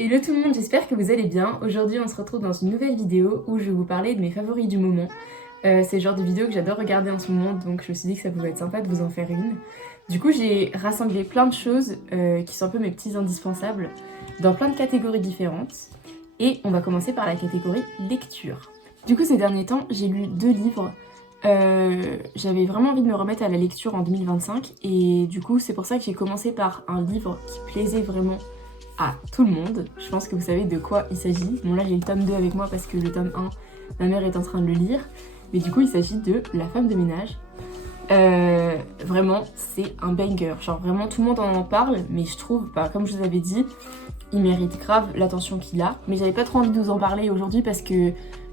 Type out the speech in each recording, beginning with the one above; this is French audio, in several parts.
Hello tout le monde, j'espère que vous allez bien. Aujourd'hui on se retrouve dans une nouvelle vidéo où je vais vous parler de mes favoris du moment. C'est le genre de vidéo que j'adore regarder en ce moment, donc je me suis dit que ça pouvait être sympa de vous en faire une. Du coup j'ai rassemblé plein de choses qui sont un peu mes petits indispensables dans plein de catégories différentes. Et on va commencer par la catégorie lecture. Du coup ces derniers temps j'ai lu 2 livres. J'avais vraiment envie de me remettre à la lecture en 2025 et du coup c'est pour ça que j'ai commencé par un livre qui plaisait vraiment à tout le monde. Je pense que vous savez de quoi il s'agit. Bon là j'ai le tome 2 avec moi parce que le tome 1, ma mère est en train de le lire. Mais du coup il s'agit de La femme de ménage. Vraiment c'est un banger. Genre vraiment tout le monde en parle, mais je trouve, comme je vous avais dit, il mérite grave l'attention qu'il a. Mais j'avais pas trop envie de vous en parler aujourd'hui parce que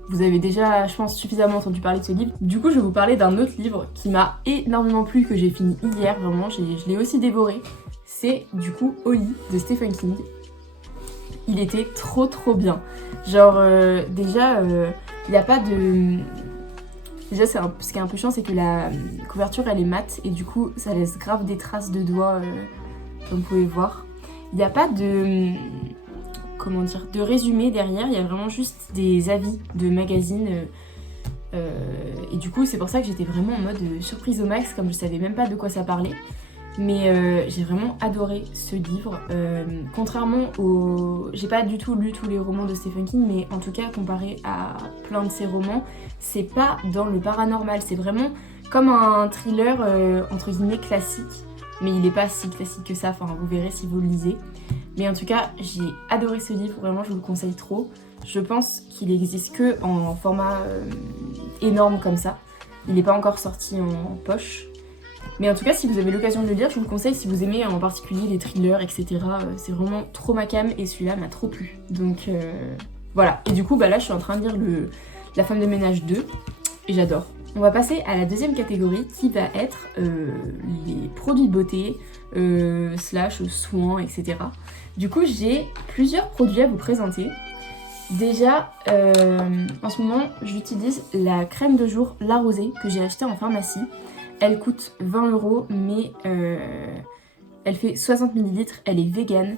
vous avez déjà, je pense, suffisamment entendu parler de ce livre. Du coup je vais vous parler d'un autre livre qui m'a énormément plu, que j'ai fini hier, vraiment, je l'ai aussi dévoré. C'est du coup Oli de Stephen King. Il était trop bien. Genre déjà, il n'y a pas de... Déjà ce qui est un peu chiant, c'est que la couverture elle est mate et du coup ça laisse grave des traces de doigts comme vous pouvez voir. Il n'y a pas de... comment dire, de résumé derrière, il y a vraiment juste des avis de magazines. Et du coup c'est pour ça que j'étais vraiment en mode surprise au max, comme je savais même pas de quoi ça parlait. Mais j'ai vraiment adoré ce livre. Contrairement au... J'ai pas du tout lu tous les romans de Stephen King, mais en tout cas, comparé à plein de ses romans, c'est pas dans le paranormal. C'est vraiment comme un thriller, entre guillemets, classique. Mais il est pas si classique que ça, enfin vous verrez si vous le lisez. Mais en tout cas, j'ai adoré ce livre, vraiment je vous le conseille trop. Je pense qu'il existe que en format énorme comme ça. Il n'est pas encore sorti en poche. Mais en tout cas, si vous avez l'occasion de le lire, je vous le conseille si vous aimez en particulier les thrillers, etc. C'est vraiment trop ma came et celui-là m'a trop plu. Donc voilà. Et du coup, là, je suis en train de lire La femme de ménage 2 et j'adore. On va passer à la deuxième catégorie qui va être les produits de beauté, slash soins, etc. Du coup, j'ai plusieurs produits à vous présenter. Déjà, en ce moment, j'utilise la crème de jour La Rosée que j'ai achetée en pharmacie. Elle coûte 20 €, mais elle fait 60 ml, elle est vegan,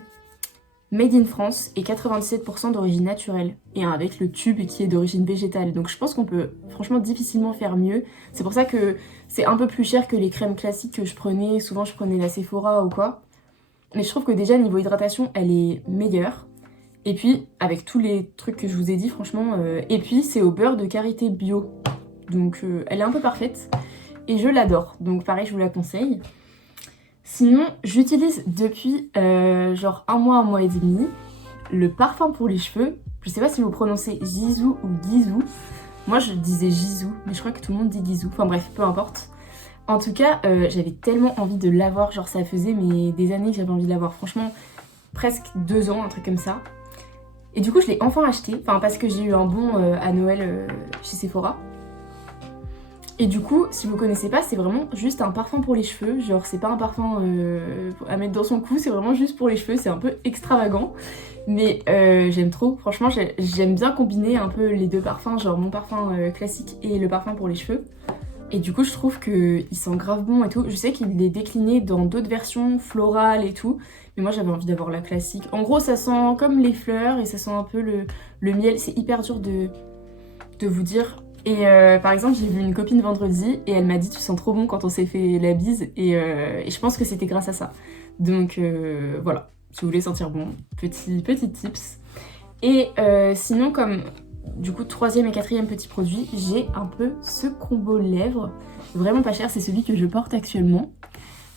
made in France et 97% d'origine naturelle. Et avec le tube qui est d'origine végétale. Donc je pense qu'on peut franchement difficilement faire mieux. C'est pour ça que c'est un peu plus cher que les crèmes classiques que je prenais. Souvent je prenais la Sephora ou quoi. Mais je trouve que déjà niveau hydratation, elle est meilleure. Et puis avec tous les trucs que je vous ai dit, franchement. Et puis c'est au beurre de karité bio. Donc elle est un peu parfaite. Et je l'adore, donc pareil je vous la conseille. Sinon j'utilise depuis genre un mois et demi le parfum pour les cheveux. Je sais pas si vous prononcez Jisoo ou Gizou. Moi je disais Jisoo, mais je crois que tout le monde dit Gizou. Enfin bref, peu importe. En tout cas j'avais tellement envie de l'avoir, genre ça faisait des années que j'avais envie de l'avoir. Franchement presque 2 ans, un truc comme ça. Et du coup je l'ai enfin acheté, parce que j'ai eu un bon à Noël chez Sephora. Et du coup, si vous connaissez pas, c'est vraiment juste un parfum pour les cheveux. Genre, c'est pas un parfum à mettre dans son cou, c'est vraiment juste pour les cheveux. C'est un peu extravagant. Mais j'aime trop. Franchement, j'aime bien combiner un peu les deux parfums. Genre mon parfum classique et le parfum pour les cheveux. Et du coup, je trouve qu'il sent grave bon et tout. Je sais qu'il est décliné dans d'autres versions florales et tout. Mais moi, j'avais envie d'avoir la classique. En gros, ça sent comme les fleurs et ça sent un peu le miel. C'est hyper dur de vous dire. Et par exemple, j'ai vu une copine vendredi et elle m'a dit tu sens trop bon quand on s'est fait la bise et je pense que c'était grâce à ça. Donc voilà, si vous voulez sentir bon, petit tips. Et sinon, comme du coup troisième et quatrième petit produit, j'ai un peu ce combo lèvres, vraiment pas cher, c'est celui que je porte actuellement.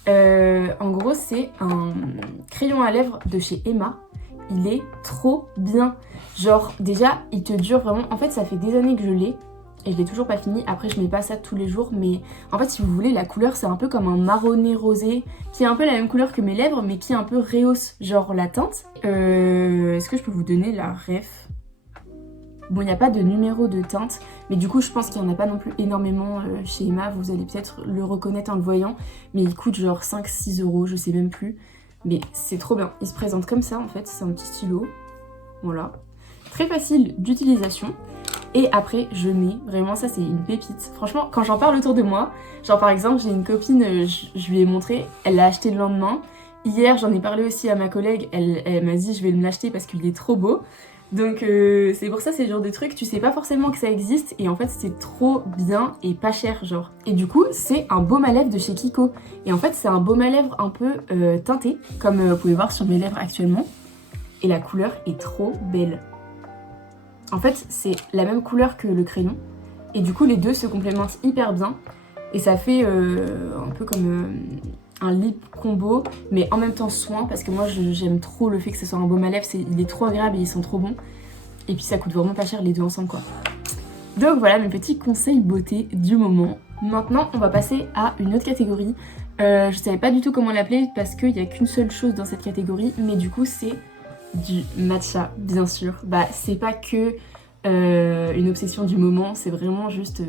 En gros, c'est un crayon à lèvres de chez Emma. Il est trop bien. Genre déjà, il te dure vraiment. En fait, ça fait des années que je l'ai. Et je l'ai toujours pas fini, après je mets pas ça tous les jours, mais en fait si vous voulez la couleur c'est un peu comme un marronné rosé, qui est un peu la même couleur que mes lèvres mais qui est un peu rehausse, genre la teinte. Est-ce que je peux vous donner la ref? Bon il n'y a pas de numéro de teinte, mais du coup je pense qu'il n'y en a pas non plus énormément chez Emma, vous allez peut-être le reconnaître en le voyant, mais il coûte genre 5-6 €, je sais même plus. Mais c'est trop bien, il se présente comme ça en fait, c'est un petit stylo, voilà. Très facile d'utilisation. Et après, je mets, vraiment ça c'est une pépite. Franchement, quand j'en parle autour de moi, genre par exemple, j'ai une copine, je lui ai montré, elle l'a acheté le lendemain, Hier, j'en ai parlé aussi à ma collègue, elle m'a dit je vais me l'acheter parce qu'il est trop beau. Donc c'est pour ça, c'est le genre de truc, tu sais pas forcément que ça existe et en fait c'est trop bien et pas cher genre. Et du coup c'est un baume à lèvres de chez Kiko. Et en fait c'est un baume à lèvres un peu teinté, comme vous pouvez voir sur mes lèvres actuellement. Et la couleur est trop belle. En fait c'est la même couleur que le crayon. Et du coup les deux se complémentent hyper bien. Et ça fait un peu comme un lip combo, mais en même temps soin, parce que moi j'aime trop le fait que ce soit un baume à lèvres, il est trop agréable et ils sont trop bons. Et puis ça coûte vraiment pas cher les deux ensemble quoi. Donc voilà mes petits conseils beauté du moment. Maintenant on va passer à une autre catégorie. Je savais pas du tout comment l'appeler parce qu'il n'y a qu'une seule chose dans cette catégorie, mais du coup c'est du matcha bien sûr. Bah c'est pas que une obsession du moment, c'est vraiment juste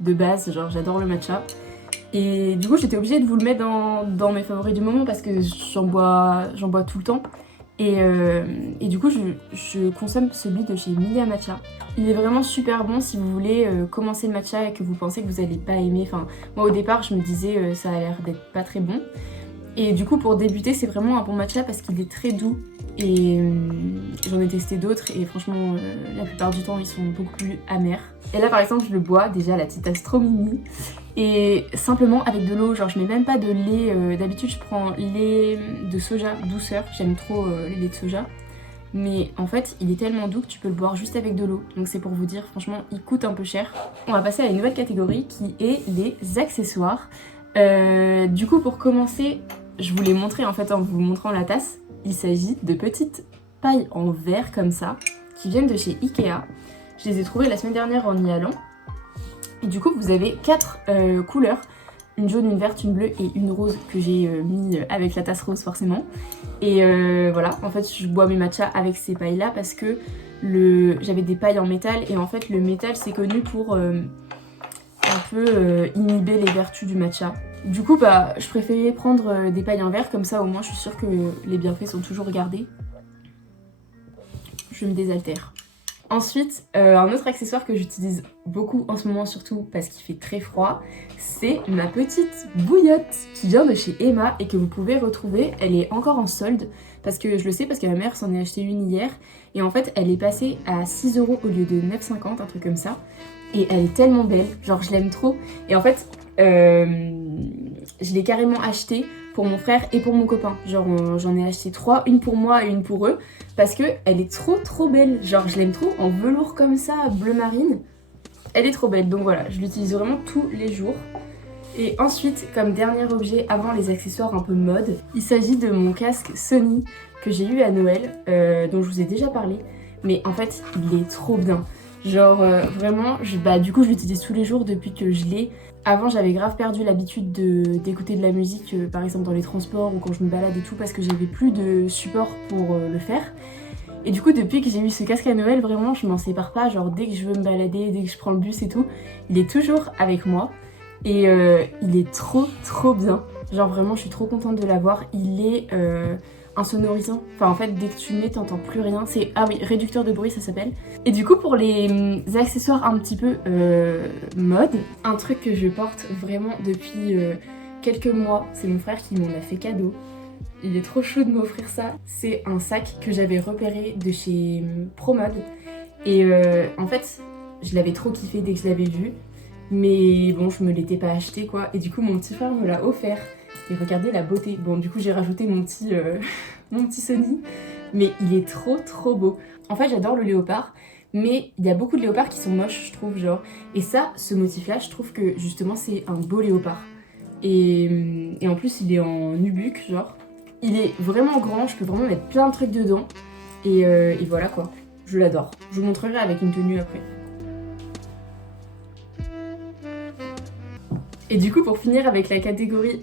de base, genre j'adore le matcha. Et du coup j'étais obligée de vous le mettre dans mes favoris du moment parce que j'en bois tout le temps. Et du coup je consomme celui de chez Milia Matcha. Il est vraiment super bon si vous voulez commencer le matcha et que vous pensez que vous allez pas aimer. Enfin moi au départ je me disais ça a l'air d'être pas très bon. Et du coup pour débuter c'est vraiment un bon matcha parce qu'il est très doux. Et j'en ai testé d'autres et franchement la plupart du temps ils sont beaucoup plus amers. Et là par exemple je le bois déjà à la petite tasse trop mini et simplement avec de l'eau, genre je mets même pas de lait, d'habitude je prends lait de soja douceur, j'aime trop les laits de soja. Mais en fait il est tellement doux que tu peux le boire juste avec de l'eau, donc c'est pour vous dire franchement il coûte un peu cher. On va passer à une nouvelle catégorie qui est les accessoires. Du coup pour commencer je vous l'ai montré en fait en vous montrant la tasse. Il s'agit de petites pailles en verre comme ça, qui viennent de chez Ikea. Je les ai trouvées la semaine dernière en y allant. Et du coup, vous avez 4 couleurs. Une jaune, une verte, une bleue et une rose que j'ai mis avec la tasse rose forcément. Et voilà, en fait, je bois mes matchas avec ces pailles-là parce que j'avais des pailles en métal. Et en fait, le métal, c'est connu pour un peu inhiber les vertus du matcha. Du coup, bah, je préférais prendre des pailles en verre, comme ça au moins je suis sûre que les bienfaits sont toujours gardés. Je me désaltère. Ensuite, un autre accessoire que j'utilise beaucoup en ce moment, surtout parce qu'il fait très froid, c'est ma petite bouillotte qui vient de chez Emma et que vous pouvez retrouver. Elle est encore en solde, parce que je le sais, parce que ma mère s'en est acheté une hier. Et en fait, elle est passée à 6 € au lieu de 9,50, un truc comme ça. Et elle est tellement belle, genre je l'aime trop. Et en fait, je l'ai carrément achetée pour mon frère et pour mon copain. Genre j'en ai acheté 3, une pour moi et une pour eux. Parce que elle est trop belle. Genre je l'aime trop en velours comme ça, bleu marine. Elle est trop belle, donc voilà, je l'utilise vraiment tous les jours. Et ensuite, comme dernier objet avant les accessoires un peu mode, il s'agit de mon casque Sony que j'ai eu à Noël, dont je vous ai déjà parlé. Mais en fait, il est trop bien. Genre vraiment, du coup je l'utilise tous les jours depuis que je l'ai. Avant j'avais grave perdu l'habitude d'écouter de la musique par exemple dans les transports ou quand je me balade et tout parce que j'avais plus de support pour le faire. Et du coup depuis que j'ai eu ce casque à Noël vraiment je m'en sépare pas, genre dès que je veux me balader, dès que je prends le bus et tout, il est toujours avec moi. Et il est trop bien. Genre vraiment je suis trop contente de l'avoir. Il est insonorisant. Enfin en fait dès que tu le mets t'entends plus rien. C'est ah oui, réducteur de bruit ça s'appelle. Et du coup pour les accessoires un petit peu mode, un truc que je porte vraiment depuis quelques mois, c'est mon frère qui m'en a fait cadeau. Il est trop chaud de m'offrir ça. C'est un sac que j'avais repéré de chez Promode. Et en fait je l'avais trop kiffé dès que je l'avais vu. Mais bon je me l'étais pas acheté quoi. Et du coup mon petit frère me l'a offert. Et regardez la beauté. Bon du coup j'ai rajouté mon petit Sony. Mais il est trop beau. En fait j'adore le léopard. Mais il y a beaucoup de léopards qui sont moches je trouve genre. Et ça, ce motif là je trouve que justement c'est un beau léopard. Et en plus il est en nubuck genre. Il est vraiment grand, je peux vraiment mettre plein de trucs dedans. Et voilà quoi. Je l'adore. Je vous montrerai avec une tenue après. Et du coup pour finir avec la catégorie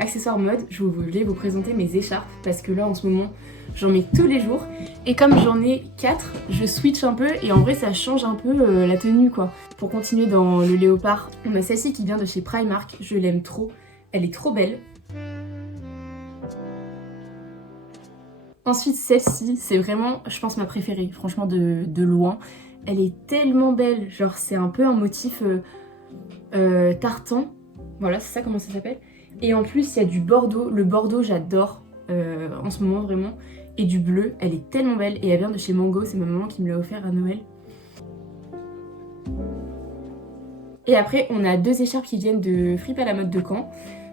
accessoires mode, je voulais vous présenter mes écharpes parce que là en ce moment j'en mets tous les jours et comme j'en ai 4, je switch un peu et en vrai ça change un peu la tenue quoi. Pour continuer dans le léopard, on a celle-ci qui vient de chez Primark, je l'aime trop, elle est trop belle. Ensuite celle-ci, c'est vraiment je pense ma préférée, franchement de loin. Elle est tellement belle, genre c'est un peu un motif tartan. Voilà, c'est ça comment ça s'appelle. Et en plus, il y a du bordeaux. Le bordeaux, j'adore. en ce moment vraiment. Et du bleu, elle est tellement belle et elle vient de chez Mango, c'est ma maman qui me l'a offert à Noël. Et après on a 2 écharpes qui viennent de Fripe à la mode de Caen.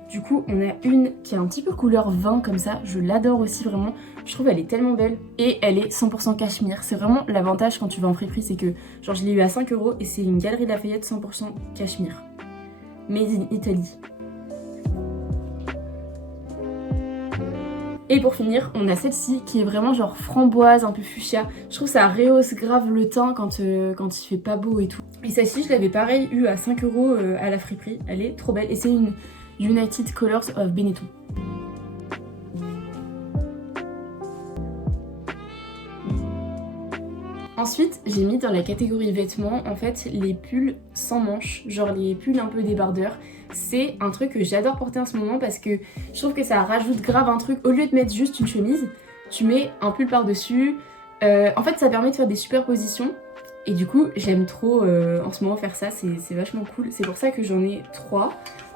Du coup on a une qui est un petit peu couleur vin comme ça, je l'adore aussi vraiment, je trouve elle est tellement belle. Et elle est 100% cachemire, c'est vraiment l'avantage quand tu vas en friperie, c'est que genre je l'ai eu à 5 € et c'est une Galeries Lafayette 100% cachemire. Made in Italy. Et pour finir, on a celle-ci qui est vraiment genre framboise, un peu fuchsia. Je trouve que ça rehausse grave le teint quand il fait pas beau et tout. Et celle-ci, je l'avais pareil eu à 5 € à la friperie. Elle est trop belle et c'est une United Colors of Benetton. Ensuite, j'ai mis dans la catégorie vêtements, en fait, les pulls sans manches, genre les pulls un peu débardeurs. C'est un truc que j'adore porter en ce moment parce que je trouve que ça rajoute grave un truc. Au lieu de mettre juste une chemise, tu mets un pull par-dessus. En fait, ça permet de faire des superpositions. Et du coup, j'aime trop en ce moment faire ça, c'est vachement cool. C'est pour ça que j'en ai 3.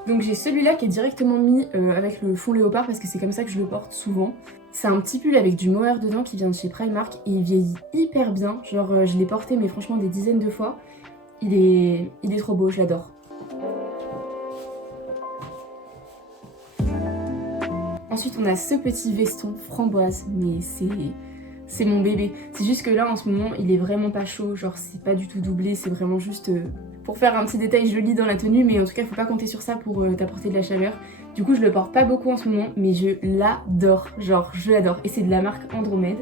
Donc j'ai celui-là qui est directement mis avec le fond léopard parce que c'est comme ça que je le porte souvent. C'est un petit pull avec du mohair dedans qui vient de chez Primark et il vieillit hyper bien. Genre je l'ai porté mais franchement des dizaines de fois. Il est trop beau, je l'adore. Ensuite on a ce petit veston framboise, mais c'est mon bébé. C'est juste que là en ce moment il est vraiment pas chaud, genre c'est pas du tout doublé, c'est vraiment juste pour faire un petit détail joli dans la tenue, mais en tout cas faut pas compter sur ça pour t'apporter de la chaleur. Du coup je le porte pas beaucoup en ce moment, mais je l'adore, genre je l'adore. Et c'est de la marque Andromède.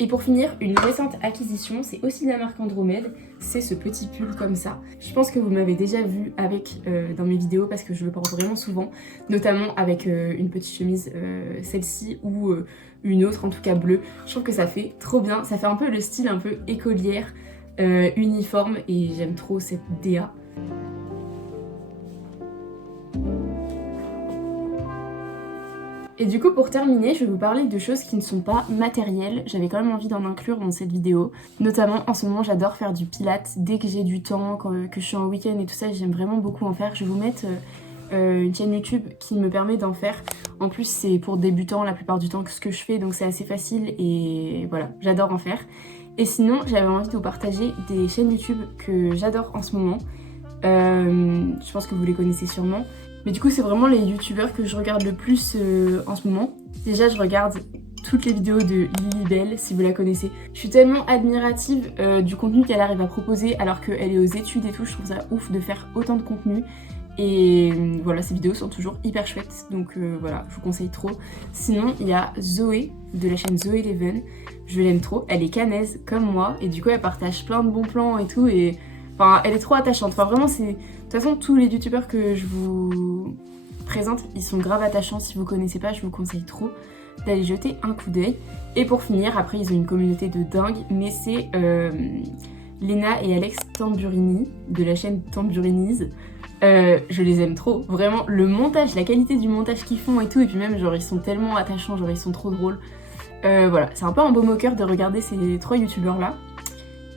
Et pour finir, une récente acquisition, c'est aussi de la marque Andromède, c'est ce petit pull comme ça. Je pense que vous m'avez déjà vu avec dans mes vidéos parce que je le porte vraiment souvent, notamment avec une petite chemise, celle-ci ou une autre en tout cas bleue. Je trouve que ça fait trop bien, ça fait un peu le style un peu écolière, uniforme et j'aime trop cette DA. Et du coup pour terminer, je vais vous parler de choses qui ne sont pas matérielles. J'avais quand même envie d'en inclure dans cette vidéo. Notamment en ce moment j'adore faire du pilates dès que j'ai du temps, que je suis en week-end et tout ça, j'aime vraiment beaucoup en faire. Je vais vous mettre une chaîne YouTube qui me permet d'en faire. En plus c'est pour débutants la plupart du temps que ce que je fais, donc c'est assez facile et voilà, j'adore en faire. Et sinon j'avais envie de vous partager des chaînes YouTube que j'adore en ce moment. Je pense que vous les connaissez sûrement. Mais du coup c'est vraiment les youtubeurs que je regarde le plus en ce moment. Déjà je regarde toutes les vidéos de Lilibelle si vous la connaissez. Je suis tellement admirative du contenu qu'elle arrive à proposer alors qu'elle est aux études et tout. Je trouve ça ouf de faire autant de contenu. Et voilà, ces vidéos sont toujours hyper chouettes. Donc voilà, je vous conseille trop. Sinon il y a Zoé de la chaîne Zoé Leven. Je l'aime trop, elle est canaise comme moi. Et du coup elle partage plein de bons plans et tout. Et enfin elle est trop attachante. Enfin vraiment c'est... De toute façon, tous les youtubeurs que je vous présente, ils sont grave attachants. Si vous connaissez pas, je vous conseille trop d'aller jeter un coup d'œil. Et pour finir, après, ils ont une communauté de dingue, mais c'est Léna et Alex Tamburini, de la chaîne Tamburinize. Je les aime trop. Vraiment, le montage, la qualité du montage qu'ils font et tout, et puis même, genre, ils sont tellement attachants, genre, ils sont trop drôles. Voilà, c'est un peu un baume au cœur de regarder ces 3 youtubeurs-là.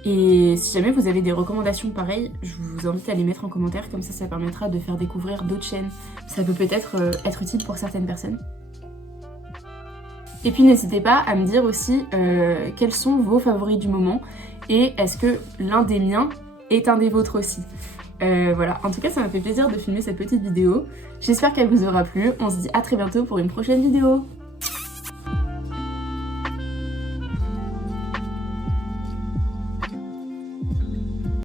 Et si jamais vous avez des recommandations pareilles, je vous invite à les mettre en commentaire, comme ça permettra de faire découvrir d'autres chaînes. Ça peut peut-être être utile pour certaines personnes. Et puis n'hésitez pas à me dire aussi quels sont vos favoris du moment et est-ce que l'un des miens est un des vôtres aussi. Voilà, en tout cas ça m'a fait plaisir de filmer cette petite vidéo. J'espère qu'elle vous aura plu. On se dit à très bientôt pour une prochaine vidéo.